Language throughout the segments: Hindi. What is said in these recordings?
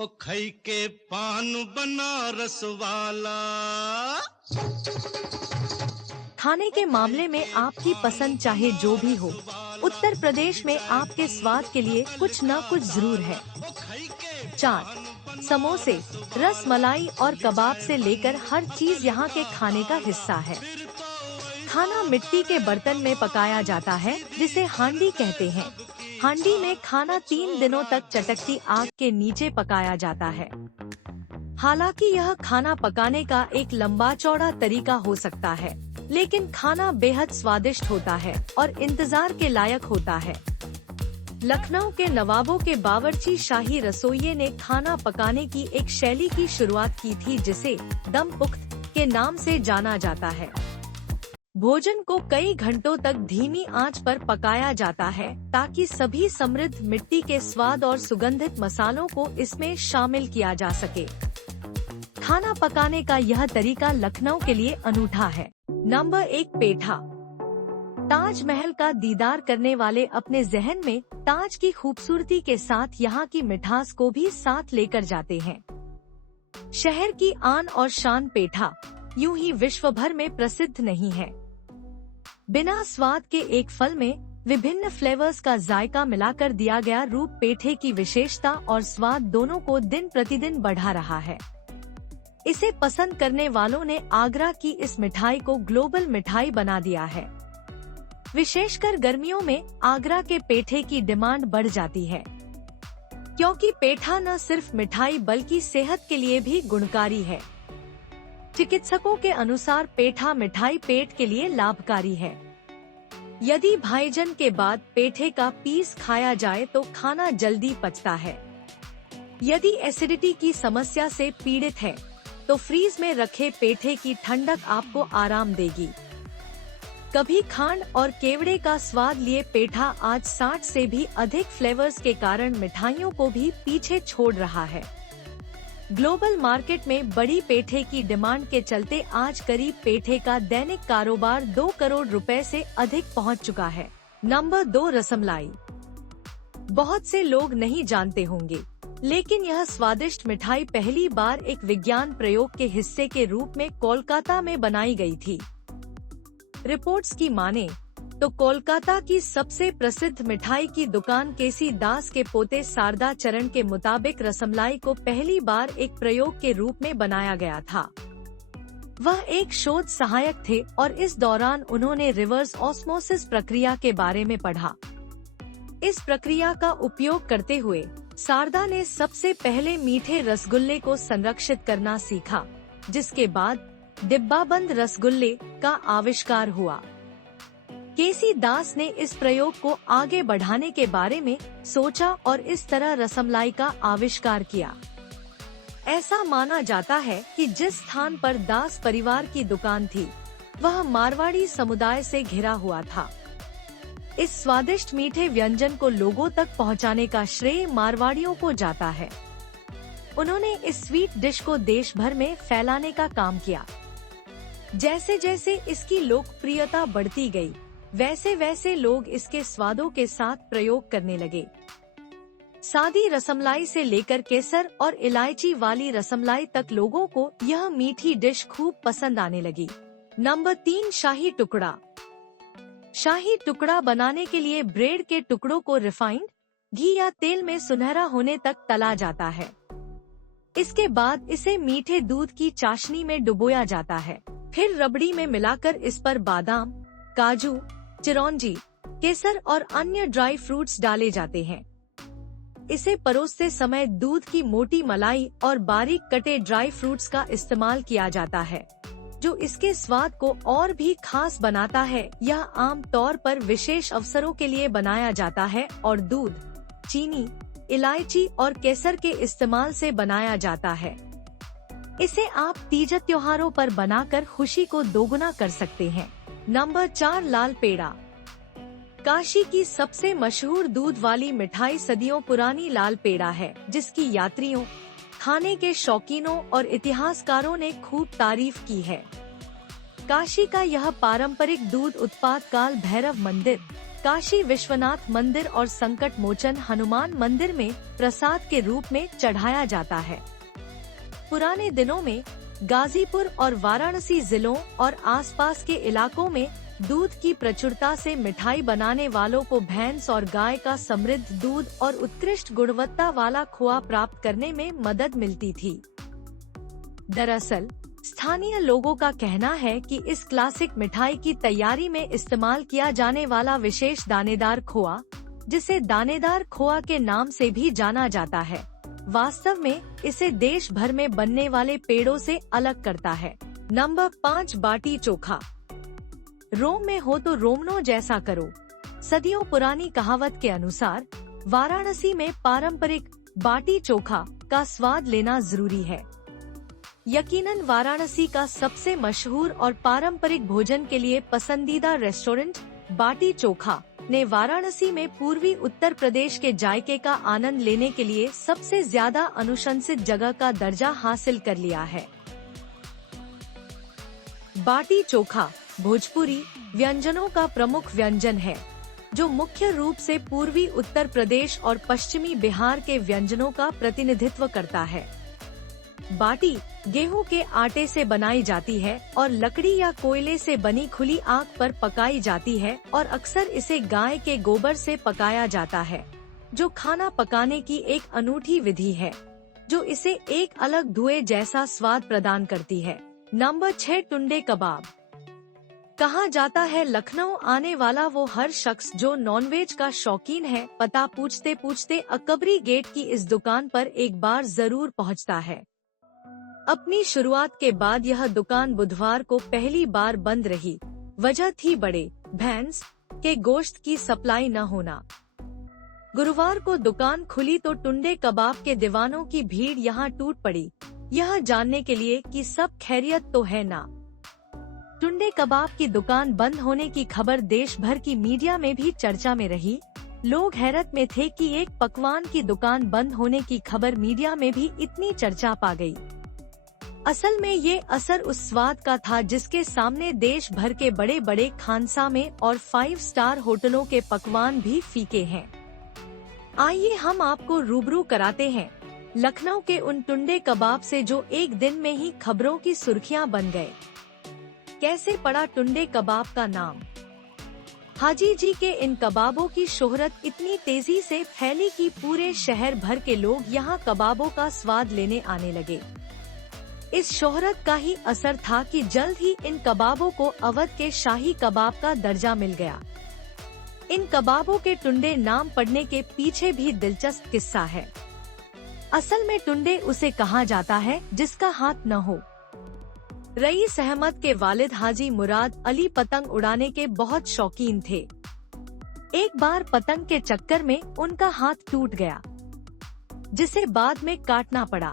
ओ खई के पान बनारस वाला। खाने के मामले में आपकी पसंद चाहे जो भी हो, उत्तर प्रदेश में आपके स्वाद के लिए कुछ न कुछ जरूर है। चाट, समोसे, रस मलाई और कबाब से लेकर हर चीज यहाँ के खाने का हिस्सा है। खाना मिट्टी के बर्तन में पकाया जाता है जिसे हांडी कहते हैं। हांडी में खाना 3 दिनों तक चटकती आग के नीचे पकाया जाता है। हालांकि यह खाना पकाने का एक लंबा चौड़ा तरीका हो सकता है, लेकिन खाना बेहद स्वादिष्ट होता है और इंतजार के लायक होता है। लखनऊ के नवाबों के बावर्ची शाही रसोइये ने खाना पकाने की एक शैली की शुरुआत की थी जिसे दम पुख्त के नाम से जाना जाता है। भोजन को कई घंटों तक धीमी आंच पर पकाया जाता है ताकि सभी समृद्ध मिट्टी के स्वाद और सुगंधित मसालों को इसमें शामिल किया जा सके। खाना पकाने का यह तरीका लखनऊ के लिए अनूठा है। नंबर 1, पेठा। ताजमहल का दीदार करने वाले अपने जहन में ताज की खूबसूरती के साथ यहाँ की मिठास को भी साथ लेकर जाते हैं। शहर की आन और शान पेठा यूं ही विश्व भर में प्रसिद्ध नहीं है। बिना स्वाद के एक फल में विभिन्न फ्लेवर्स का जायका मिलाकर दिया गया रूप पेठे की विशेषता और स्वाद दोनों को दिन प्रतिदिन बढ़ा रहा है। इसे पसंद करने वालों ने आगरा की इस मिठाई को ग्लोबल मिठाई बना दिया है। विशेषकर गर्मियों में आगरा के पेठे की डिमांड बढ़ जाती है, क्योंकि पेठा न सिर्फ मिठाई बल्कि सेहत के लिए भी गुणकारी है। चिकित्सकों के अनुसार पेठा मिठाई पेट के लिए लाभकारी है। यदि भाईजन के बाद पेठे का पीस खाया जाए तो खाना जल्दी पचता है। यदि एसिडिटी की समस्या से पीड़ित है तो फ्रीज में रखे पेठे की ठंडक आपको आराम देगी। कभी खांड और केवड़े का स्वाद लिए पेठा आज 60 से भी अधिक फ्लेवर्स के कारण मिठाइयों को भी पीछे छोड़ रहा है। ग्लोबल मार्केट में बड़ी पेठे की डिमांड के चलते आज करीब पेठे का दैनिक कारोबार 2 करोड़ रुपए से अधिक पहुंच चुका है। नंबर 2, रसमलाई। बहुत से लोग नहीं जानते होंगे, लेकिन यह स्वादिष्ट मिठाई पहली बार एक विज्ञान प्रयोग के हिस्से के रूप में कोलकाता में बनाई गई थी। रिपोर्ट्स की माने तो कोलकाता की सबसे प्रसिद्ध मिठाई की दुकान केसी दास के पोते शारदा चरण के मुताबिक रसमलाई को पहली बार एक प्रयोग के रूप में बनाया गया था। वह एक शोध सहायक थे और इस दौरान उन्होंने रिवर्स ऑस्मोसिस प्रक्रिया के बारे में पढ़ा। इस प्रक्रिया का उपयोग करते हुए शारदा ने सबसे पहले मीठे रसगुल्ले को संरक्षित करना सीखा, जिसके बाद डिब्बाबंद रसगुल्ले का आविष्कार हुआ। केसी दास ने इस प्रयोग को आगे बढ़ाने के बारे में सोचा और इस तरह रसमलाई का आविष्कार किया। ऐसा माना जाता है कि जिस स्थान पर दास परिवार की दुकान थी, वह मारवाड़ी समुदाय से घिरा हुआ था। इस स्वादिष्ट मीठे व्यंजन को लोगों तक पहुंचाने का श्रेय मारवाड़ियों को जाता है। उन्होंने इस स्वीट डिश को देश भर में फैलाने का काम किया। जैसे जैसे इसकी लोकप्रियता बढ़ती गई, वैसे वैसे लोग इसके स्वादों के साथ प्रयोग करने लगे। सादी रसमलाई से लेकर केसर और इलायची वाली रसमलाई तक लोगों को यह मीठी डिश खूब पसंद आने लगी। नंबर 3, शाही टुकड़ा। शाही टुकड़ा बनाने के लिए ब्रेड के टुकड़ों को रिफाइंड घी या तेल में सुनहरा होने तक तला जाता है। इसके बाद इसे मीठे दूध की चाशनी में डुबोया जाता है। फिर रबड़ी में मिलाकर इस पर बादाम, काजू, चिरौंजी, केसर और अन्य ड्राई फ्रूट्स डाले जाते हैं। इसे परोसते समय दूध की मोटी मलाई और बारीक कटे ड्राई फ्रूट्स का इस्तेमाल किया जाता है, जो इसके स्वाद को और भी खास बनाता है। यह आम तौर पर विशेष अवसरों के लिए बनाया जाता है और दूध, चीनी, इलायची और केसर के इस्तेमाल से बनाया जाता है। इसे आप तीज त्योहारों पर बनाकर खुशी को दोगुना कर सकते हैं। नंबर 4, लाल पेड़ा। काशी की सबसे मशहूर दूध वाली मिठाई सदियों पुरानी लाल पेड़ा है, जिसकी यात्रियों, खाने के शौकीनों और इतिहासकारों ने खूब तारीफ की है। काशी का यह पारंपरिक दूध उत्पाद काल भैरव मंदिर, काशी विश्वनाथ मंदिर और संकट मोचन हनुमान मंदिर में प्रसाद के रूप में चढ़ाया जाता है। पुराने दिनों में गाजीपुर और वाराणसी जिलों और आसपास के इलाकों में दूध की प्रचुरता से मिठाई बनाने वालों को भैंस और गाय का समृद्ध दूध और उत्कृष्ट गुणवत्ता वाला खोआ प्राप्त करने में मदद मिलती थी। दरअसल स्थानीय लोगों का कहना है कि इस क्लासिक मिठाई की तैयारी में इस्तेमाल किया जाने वाला विशेष दानेदार खोआ, जिसे दानेदार खोआ के नाम से भी जाना जाता है, वास्तव में इसे देश भर में बनने वाले पेड़ों से अलग करता है। नंबर 5 बाटी चोखा। रोम में हो तो रोमनो जैसा करो। सदियों पुरानी कहावत के अनुसार वाराणसी में पारंपरिक बाटी चोखा का स्वाद लेना जरूरी है। यकीनन वाराणसी का सबसे मशहूर और पारंपरिक भोजन के लिए पसंदीदा रेस्टोरेंट बाटी चोखा ने वाराणसी में पूर्वी उत्तर प्रदेश के जायके का आनंद लेने के लिए सबसे ज्यादा अनुशंसित जगह का दर्जा हासिल कर लिया है। बाटी चोखा भोजपुरी व्यंजनों का प्रमुख व्यंजन है, जो मुख्य रूप से पूर्वी उत्तर प्रदेश और पश्चिमी बिहार के व्यंजनों का प्रतिनिधित्व करता है। बाटी गेहूं के आटे से बनाई जाती है और लकड़ी या कोयले से बनी खुली आग पर पकाई जाती है और अक्सर इसे गाय के गोबर से पकाया जाता है, जो खाना पकाने की एक अनूठी विधि है, जो इसे एक अलग धुएं जैसा स्वाद प्रदान करती है। नंबर 6 टुंडे कबाब। कहा जाता है लखनऊ आने वाला वो हर शख्स जो नॉनवेज का शौकीन है, पता पूछते पूछते अकबरी गेट की इस दुकान पर एक बार जरूर पहुंचता है। अपनी शुरुआत के बाद यह दुकान बुधवार को पहली बार बंद रही। वजह थी बड़े भैंस के गोश्त की सप्लाई न होना। गुरुवार को दुकान खुली तो टुंडे कबाब के दीवानों की भीड़ यहाँ टूट पड़ी, यह जानने के लिए कि सब खैरियत तो है ना। टुंडे कबाब की दुकान बंद होने की खबर देश भर की मीडिया में भी चर्चा में रही। लोग हैरत में थे कि एक पकवान की दुकान बंद होने की खबर मीडिया में भी इतनी चर्चा पा गई। असल में ये असर उस स्वाद का था जिसके सामने देश भर के बड़े बड़े खानसामे और 5 स्टार होटलों के पकवान भी फीके हैं। आइए हम आपको रूबरू कराते हैं लखनऊ के उन टुंडे कबाब से जो एक दिन में ही खबरों की सुर्खियां बन गए। कैसे पड़ा टुंडे कबाब का नाम? हाजी जी के इन कबाबों की शोहरत इतनी तेजी से फैली कि पूरे शहर भर के लोग यहाँ कबाबों का स्वाद लेने आने लगे। इस शोहरत का ही असर था कि जल्द ही इन कबाबों को अवध के शाही कबाब का दर्जा मिल गया। इन कबाबों के टुंडे नाम पड़ने के पीछे भी दिलचस्प किस्सा है। असल में टुंडे उसे कहा जाता है जिसका हाथ न हो। रईस अहमद के वालिद हाजी मुराद अली पतंग उड़ाने के बहुत शौकीन थे। एक बार पतंग के चक्कर में उनका हाथ टूट गया, जिसे बाद में काटना पड़ा।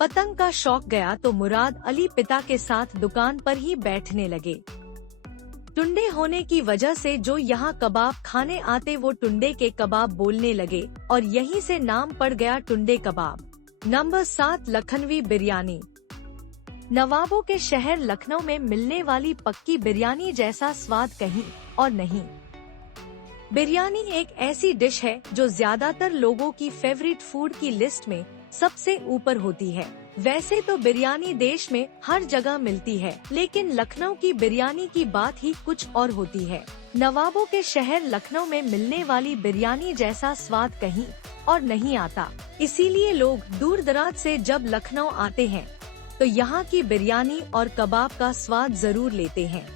पतंग का शौक गया तो मुराद अली पिता के साथ दुकान पर ही बैठने लगे। टुंडे होने की वजह से जो यहाँ कबाब खाने आते वो टुंडे के कबाब बोलने लगे और यहीं से नाम पड़ गया टुंडे कबाब। नंबर 7 लखनवी बिरयानी। नवाबों के शहर लखनऊ में मिलने वाली पक्की बिरयानी जैसा स्वाद कहीं और नहीं। बिरयानी एक ऐसी डिश है जो ज्यादातर लोगों की फेवरेट फूड की लिस्ट में सबसे ऊपर होती है। वैसे तो बिरयानी देश में हर जगह मिलती है, लेकिन लखनऊ की बिरयानी की बात ही कुछ और होती है। नवाबों के शहर लखनऊ में मिलने वाली बिरयानी जैसा स्वाद कहीं और नहीं आता। इसीलिए लोग दूर दराज से जब लखनऊ आते हैं तो यहाँ की बिरयानी और कबाब का स्वाद जरूर लेते हैं।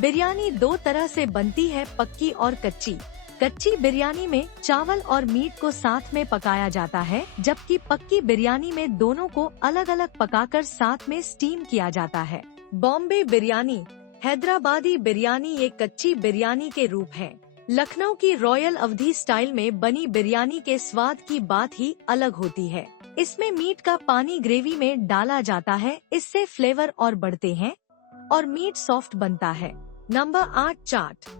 बिरयानी 2 तरह से बनती है, पक्की और कच्ची। कच्ची बिरयानी में चावल और मीट को साथ में पकाया जाता है, जबकि पक्की बिरयानी में दोनों को अलग अलग पकाकर साथ में स्टीम किया जाता है। बॉम्बे बिरयानी, हैदराबादी बिरयानी ये कच्ची बिरयानी के रूप हैं। लखनऊ की रॉयल अवधी स्टाइल में बनी बिरयानी के स्वाद की बात ही अलग होती है। इसमें मीट का पानी ग्रेवी में डाला जाता है, इससे फ्लेवर और बढ़ते हैं और मीट सॉफ्ट बनता है। नंबर 8 चाट।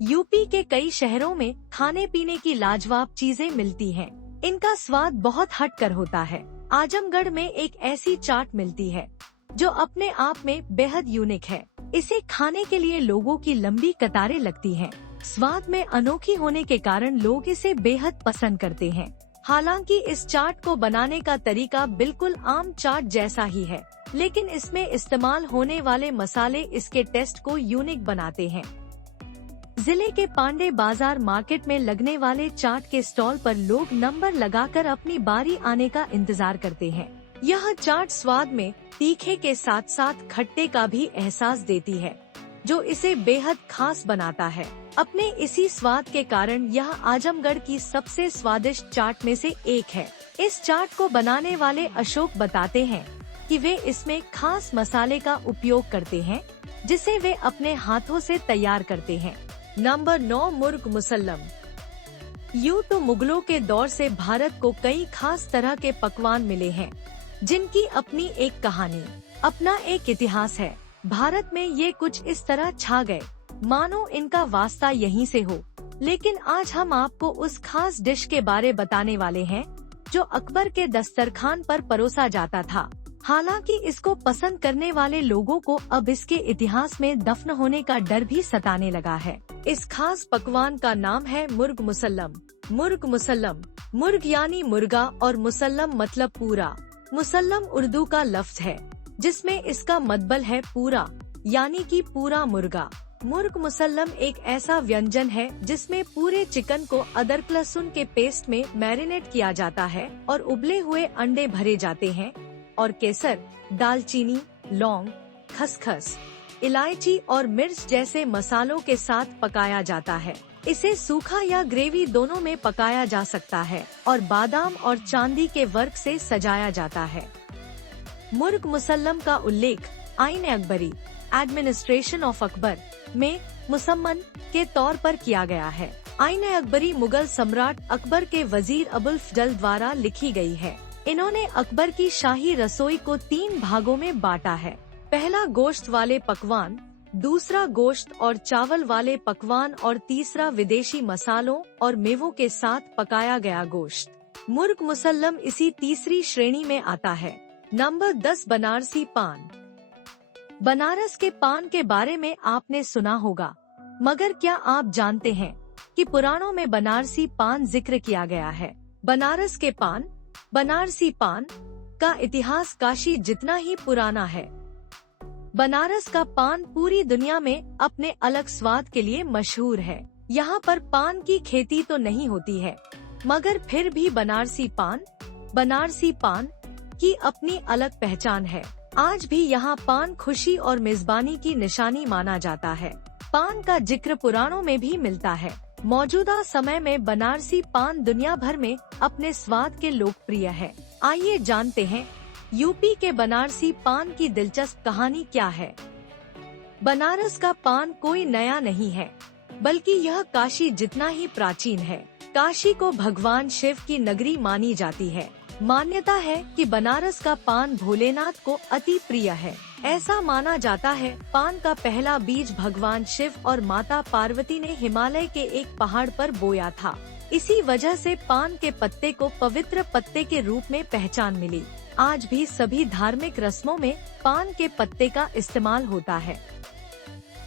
यूपी के कई शहरों में खाने पीने की लाजवाब चीजें मिलती हैं। इनका स्वाद बहुत हटकर होता है। आजमगढ़ में एक ऐसी चाट मिलती है जो अपने आप में बेहद यूनिक है। इसे खाने के लिए लोगों की लंबी कतारें लगती हैं। स्वाद में अनोखी होने के कारण लोग इसे बेहद पसंद करते हैं। हालांकि इस चाट को बनाने का तरीका बिल्कुल आम चाट जैसा ही है, लेकिन इसमें इस्तेमाल होने वाले मसाले इसके टेस्ट को यूनिक बनाते हैं। जिले के पांडे बाजार मार्केट में लगने वाले चाट के स्टॉल पर लोग नंबर लगाकर अपनी बारी आने का इंतजार करते हैं। यह चाट स्वाद में तीखे के साथ साथ खट्टे का भी एहसास देती है, जो इसे बेहद खास बनाता है। अपने इसी स्वाद के कारण यह आजमगढ़ की सबसे स्वादिष्ट चाट में से एक है। इस चाट को बनाने वाले अशोक बताते हैं कि वे इसमें खास मसाले का उपयोग करते हैं, जिसे वे अपने हाथों से तैयार करते हैं। नंबर 9 मुर्ग मुसल्लम। यूं तो मुगलों के दौर से भारत को कई खास तरह के पकवान मिले हैं, जिनकी अपनी एक कहानी, अपना एक इतिहास है। भारत में ये कुछ इस तरह छा गए मानो इनका वास्ता यहीं से हो। लेकिन आज हम आपको उस खास डिश के बारे बताने वाले हैं जो अकबर के दस्तरखान पर परोसा जाता था। हालांकि इसको पसंद करने वाले लोगों को अब इसके इतिहास में दफन होने का डर भी सताने लगा है। इस खास पकवान का नाम है मुर्ग मुसल्लम। मुर्ग मुसल्लम, मुर्ग यानी मुर्गा और मुसल्लम मतलब पूरा। मुसल्लम उर्दू का लफ्ज है जिसमें इसका मतलब है पूरा, यानी कि पूरा मुर्गा। मुर्ग मुसल्लम एक ऐसा व्यंजन है जिसमें पूरे चिकन को अदरक लहसुन के पेस्ट में मैरिनेट किया जाता है और उबले हुए अंडे भरे जाते हैं और केसर, दालचीनी, लौंग, खसखस, इलायची और मिर्च जैसे मसालों के साथ पकाया जाता है। इसे सूखा या ग्रेवी दोनों में पकाया जा सकता है और बादाम और चांदी के वर्क से सजाया जाता है। मुर्ग मुसल्लम का उल्लेख आईन अकबरी, एडमिनिस्ट्रेशन ऑफ अकबर में मुसम्मन के तौर पर किया गया है। आईन अकबरी मुगल सम्राट अकबर के वजीर अबुल फजल द्वारा लिखी गई है। इन्होंने अकबर की शाही रसोई को 3 भागों में बांटा है। पहला गोश्त वाले पकवान, दूसरा गोश्त और चावल वाले पकवान और तीसरा विदेशी मसालों और मेवों के साथ पकाया गया गोश्त। मुर्ग मुसल्लम इसी तीसरी श्रेणी में आता है। नंबर 10 बनारसी पान। बनारस के पान के बारे में आपने सुना होगा, मगर क्या आप जानते हैं कि पुराणों में बनारसी पान जिक्र किया गया है। बनारस के पान, बनारसी पान का इतिहास काशी जितना ही पुराना है। बनारस का पान पूरी दुनिया में अपने अलग स्वाद के लिए मशहूर है। यहाँ पर पान की खेती तो नहीं होती है, मगर फिर भी बनारसी पान की अपनी अलग पहचान है। आज भी यहाँ पान खुशी और मेजबानी की निशानी माना जाता है। पान का जिक्र पुराणों में भी मिलता है। मौजूदा समय में बनारसी पान दुनिया भर में अपने स्वाद के लोकप्रिय है। आइए जानते हैं यूपी के बनारसी पान की दिलचस्प कहानी क्या है। बनारस का पान कोई नया नहीं है, बल्कि यह काशी जितना ही प्राचीन है। काशी को भगवान शिव की नगरी मानी जाती है। मान्यता है कि बनारस का पान भोलेनाथ को अति प्रिय है। ऐसा माना जाता है पान का पहला बीज भगवान शिव और माता पार्वती ने हिमालय के एक पहाड़ पर बोया था। इसी वजह से पान के पत्ते को पवित्र पत्ते के रूप में पहचान मिली। आज भी सभी धार्मिक रस्मों में पान के पत्ते का इस्तेमाल होता है।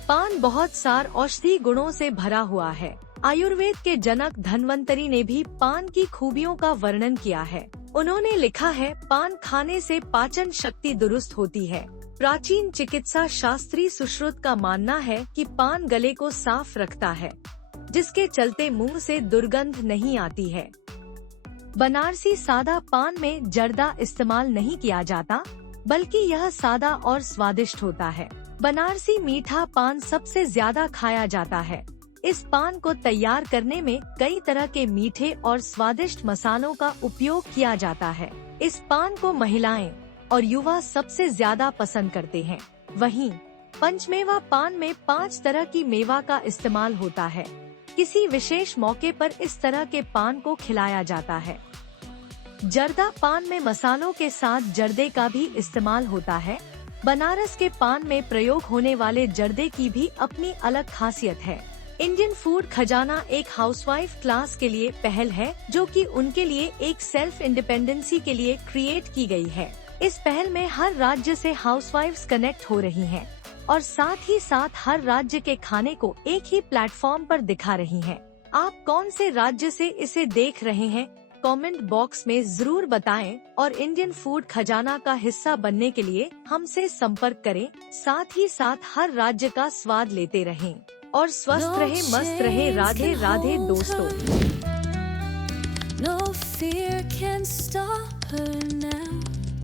पान बहुत सार औषधि गुणों से भरा हुआ है। आयुर्वेद के जनक धन्वंतरी ने भी पान की खूबियों का वर्णन किया है। उन्होंने लिखा है, पान खाने से पाचन शक्ति दुरुस्त होती है। प्राचीन चिकित्सा शास्त्री सुश्रुत का मानना है कि पान गले को साफ रखता है, जिसके चलते मुंह से दुर्गंध नहीं आती है। बनारसी सादा पान में जर्दा इस्तेमाल नहीं किया जाता, बल्कि यह सादा और स्वादिष्ट होता है। बनारसी मीठा पान सबसे ज्यादा खाया जाता है। इस पान को तैयार करने में कई तरह के मीठे और स्वादिष्ट मसालों का उपयोग किया जाता है। इस पान को महिलाएं और युवा सबसे ज्यादा पसंद करते हैं। वहीं पंचमेवा पान में 5 तरह की मेवा का इस्तेमाल होता है। किसी विशेष मौके पर इस तरह के पान को खिलाया जाता है। जर्दा पान में मसालों के साथ जर्दे का भी इस्तेमाल होता है। बनारस के पान में प्रयोग होने वाले जर्दे की भी अपनी अलग खासियत है। इंडियन फूड खजाना एक हाउसवाइफ क्लास के लिए पहल है, जो कि उनके लिए एक सेल्फ इंडिपेंडेंसी के लिए क्रिएट की गई है। इस पहल में हर राज्य से हाउसवाइफ्स कनेक्ट हो रही हैं। और साथ ही साथ हर राज्य के खाने को एक ही प्लेटफॉर्म पर दिखा रही हैं। आप कौन से राज्य से इसे देख रहे हैं? कमेंट बॉक्स में जरूर बताएं और इंडियन फूड खजाना का हिस्सा बनने के लिए हमसे संपर्क करें। साथ ही साथ हर राज्य का स्वाद लेते रहें और स्वस्थ रहे, मस्त रहे। राधे राधे दोस्तों। No fear can stop her now.